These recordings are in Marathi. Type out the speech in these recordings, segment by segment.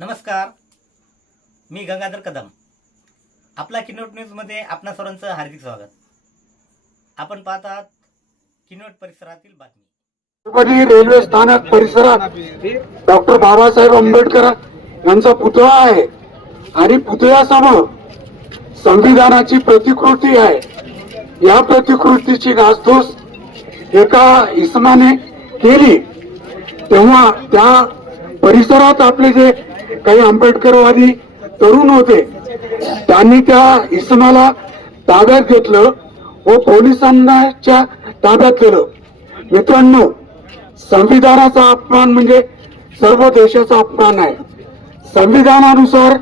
नमस्कार. मी गंगाधर कदम. आपला किनोट न्यूजमध्ये आपणा सर्वांचं हार्दिक स्वागत. आपण पाहतात किनोट परिसरातील बातमी. रेल्वे स्थानक परिसरात डॉक्टर बाबासाहेब आंबेडकर यांचा पुतळा आहे आणि पुतळ्यासमोर संविधानाची प्रतिकृती आहे. या प्रतिकृतीची नासधूस एका इसमाने केली. तेव्हा त्या परिसरात आपले जे काही आंबेडकरवादी तरुण होते. त्यांनी त्या इसमाला ताब्यात घेतलं व पोलिसांच्या ताब्यात केलं. मित्रांनो संविधानाचा अपमान म्हणजे सर्व देशाचा अपमान आहे. संविधानानुसार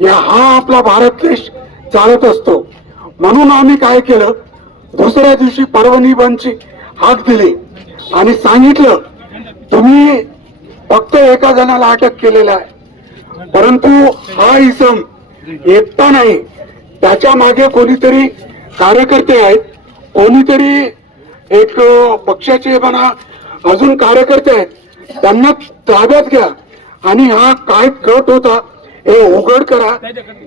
या हा आपला भारत देश चालत असतो. म्हणून आम्ही काय केलं? दुसऱ्या दिवशी परभणी बंदची हाक दिली आणि सांगितलं तुम्ही फक्त एका जणाला अटक केलेला आहे. परंतु हा इसम येता नाही. त्याच्यामागे कोणीतरी कार्यकर्ते आहेत. कोणीतरी एक पक्षाचे म्हणा अजून कार्यकर्ते आहेत. त्यांना ताब्यात घ्या. आणि हा काय कट होता हे उघड करा.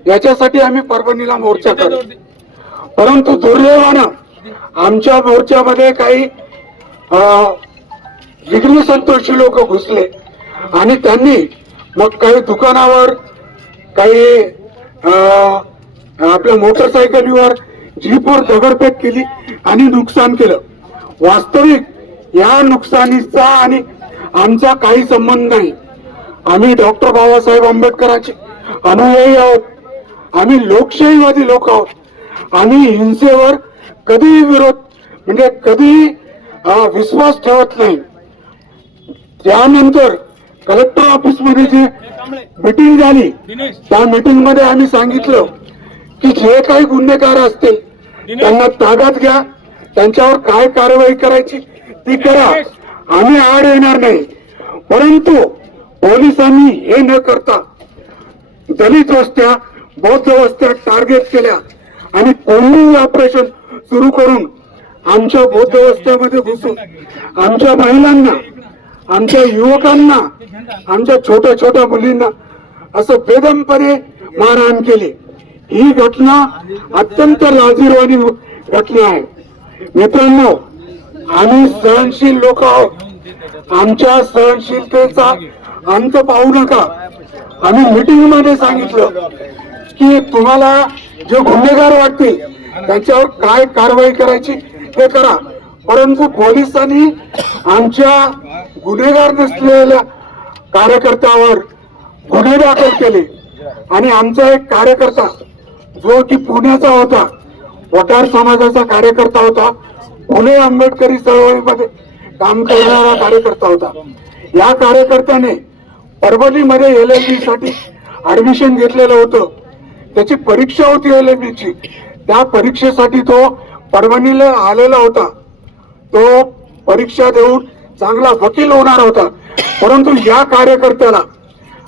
याच्यासाठी आम्ही परभणीला मोर्चा करतो परंतु दुर्दैवानं आमच्या मोर्चामध्ये काही अ, संतोषी लोक घुसले. आणि त्यांनी मग काही दुकानावर काही आपल्या मोटरसायकलीवर जीपवर दगडफेक केली आणि नुकसान केलं. वास्तविक या नुकसानीचा आणि आमचा काही संबंध नाही. आम्ही डॉक्टर बाबासाहेब आंबेडकरांचे अनुयायी आहोत. आम्ही लोकशाहीवादी लोक आहोत. आम्ही हिंसेवर कधीही विरोध म्हणजे कधीही विश्वास ठेवत नाही. त्यानंतर कलेक्टर ऑफिसमध्ये जी मीटिंग झाली त्या मीटिंगमध्ये आम्ही सांगितलं की जे काही गुन्हेगार असतील त्यांना ताब्यात घ्या त्यांच्यावर काय कारवाई करायची ती करा. आम्ही आड येणार नाही. परंतु पोलिसांनी हे न करता दलित वस्त्या बौद्ध वस्त्या टार्गेट केल्या आणि कोणी ऑपरेशन सुरू करून आमच्या बौद्ध वस्त्यामध्ये घुसून आमच्या महिलांना आमच्या युवकांना आमच्या छोट्या छोट्या मुलींना असं बेदमपणे मारहाण केली. ही घटना अत्यंत लाजीरवाणी घटना आहे. मित्रांनो आम्ही सहनशील लोक आहोत. आमच्या सहनशीलतेचा अंत पाहू नका. आम्ही मीटिंगमध्ये सांगितलं की तुम्हाला जे गुन्हेगार वाटतील त्यांच्यावर काय कारवाई करायची ते करा. परंतु पोलिसांनी आमच्या गुन्हेगार नसलेल्या कार्यकर्त्यावर गुन्हे दाखल केले. आणि आमचा एक कार्यकर्ता जो की पुण्याचा होता वटार समाजाचा कार्यकर्ता होता फुले आंबेडकरी चळवळीमध्ये काम करणारा कार्यकर्ता होता. या कार्यकर्त्याने परभणीमध्ये एल एल बी साठी ऍडमिशन घेतलेलं होतं. त्याची परीक्षा होती एल एल ची. त्या परीक्षेसाठी तो परभणीला आलेला होता. तो परीक्षा देऊन चांगला वकील होणार होता. परंतु या कार्यकर्त्याला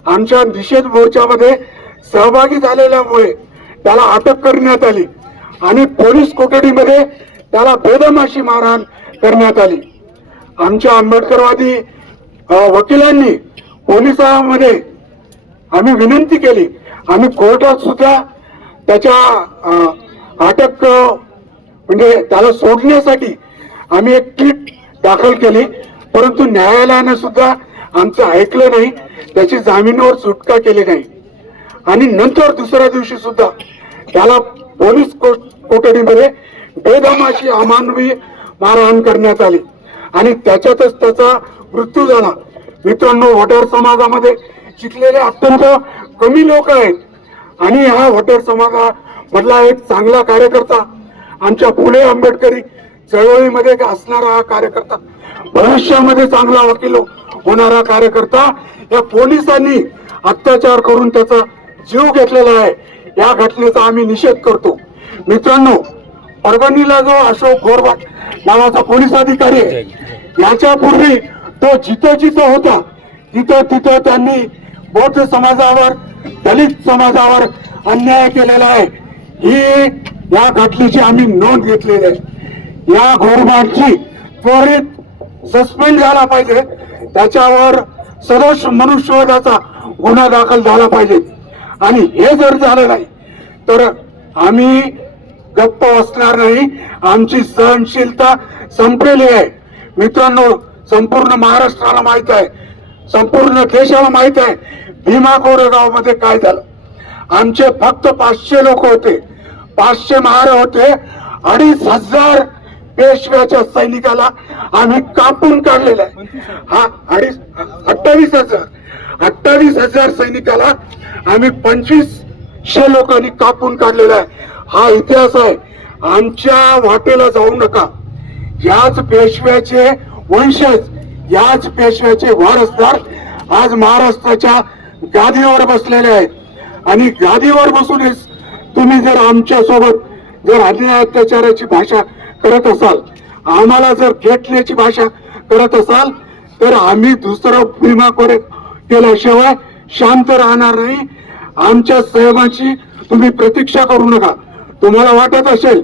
आमच्या निषेध मोर्चामध्ये सहभागी झालेल्यामुळे त्याला अटक करण्यात आली आणि पोलीस कोठडीमध्ये त्याला बेदमाशी मारहाण करण्यात आली. आमच्या आंबेडकरवादी वकिलांनी पोलिसांमध्ये आम्ही विनंती केली. आम्ही कोर्टात सुद्धा त्याच्या अटक म्हणजे त्याला सोडण्यासाठी आम्ही एक ट्रीट दाखल केली. परंतु न्यायालयानं सुद्धा आमचं ऐकलं नाही त्याची जामीनवर सुटका केली नाही. आणि नंतर दुसऱ्या दिवशी सुद्धा त्याला पोलीस कोठडीमध्ये बेदमाशी अमानवी मारहाण करण्यात आली. आणि त्याच्यातच त्याचा मृत्यू झाला. मित्रांनो वटार समाजामध्ये शिकलेले अत्यंत कमी लोक आहेत. आणि हा वटार समाजामधला एक चांगला कार्यकर्ता आमच्या फुले आंबेडकरी चळवळीमध्ये असणारा हा कार्यकर्ता भविष्यामध्ये चांगला वकील होणारा कार्यकर्ता या पोलिसांनी अत्याचार करून त्याचा जीव घेतलेला आहे. या घटनेचा आम्ही निषेध करतो. मित्रांनो परभणीला जो अशोक गोरबाट नावाचा पोलीस अधिकारी आहे याच्यापूर्वी तो जिथं जिथं होता तिथं तिथं त्यांनी बौद्ध समाजावर दलित समाजावर अन्याय केलेला आहे. ही या घटनेची आम्ही नोंद घेतलेली आहे. या घोरमाटची त्वरित सस्पेंड झाला पाहिजे. त्याच्यावर सदोष मनुष्यवधाचा गुन्हा दाखल झाला पाहिजे. आणि हे जर झालं नाही तर आम्ही गप्प असणार नाही. आमची सहनशीलता संपलेली आहे. मित्रांनो संपूर्ण महाराष्ट्राला माहीत आहे. संपूर्ण देशाला माहीत आहे. भीमा कोरेगावमध्ये काय झालं? आमचे फक्त पाचशे लोक होते. पाचशे महार होते. अडीच हजार पेशव्याच्या सैनिकाला आम्ही कापून काढलेला आहे. हा अडीच अठ्ठावीस हजार. अठ्ठावीस हजार सैनिकाला आम्ही पंचवीसशे लोकांनी कापून काढलेला आहे. हा इतिहास आहे. आमच्या वाटेला जाऊ नका. याच पेशव्याचे वंशज याच पेशव्याचे वारसदार आज महाराष्ट्राच्या गादीवर बसलेले आहेत. आणि गादीवर बसूनच तुम्ही जर आमच्यासोबत जर अन्याय अत्याचाराची भाषा करत असाल. आम्हाला जर घेतल्याची भाषा करत असाल तर आम्ही दुसरं भुईमा कोरे केल्याशिवाय शांत राहणार नाही. आमच्या साहेबांची तुम्ही प्रतीक्षा करू नका. तुम्हाला वाटत असेल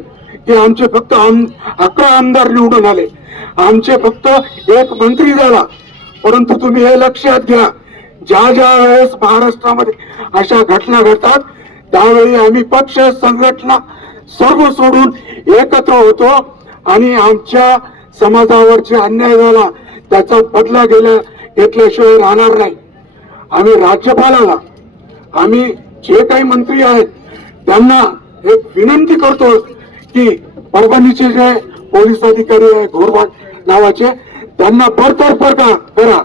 की आमचे फक्त आम अकरा आमदार निवडून आले. आमचे फक्त एक मंत्री झाला. परंतु तुम्ही हे लक्षात घ्या ज्या ज्या वेळेस महाराष्ट्रामध्ये अशा घटना घडतात त्यावेळी आम्ही पक्ष संघटना सर्व सोडून एकत्र होतो आणि आमच्या समाजावर जे अन्याय झाला त्याचा बदला गेल्या घेतल्याशिवाय राहणार नाही. आम्ही राज्यपालाला आम्ही जे काही मंत्री आहेत त्यांना एक विनंती करतो की परभणीचे जे पोलीस अधिकारी आहे घोरबाग नावाचे त्यांना बडतर्फ करा.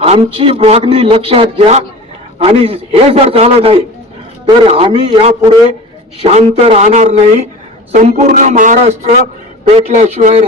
आमची मागणी लक्षात घ्या आणि हे जर झालं नाही तर आम्ही यापुढे शांत राहणार नाही. संपूर्ण महाराष्ट्र पेटल्याशिवाय रा-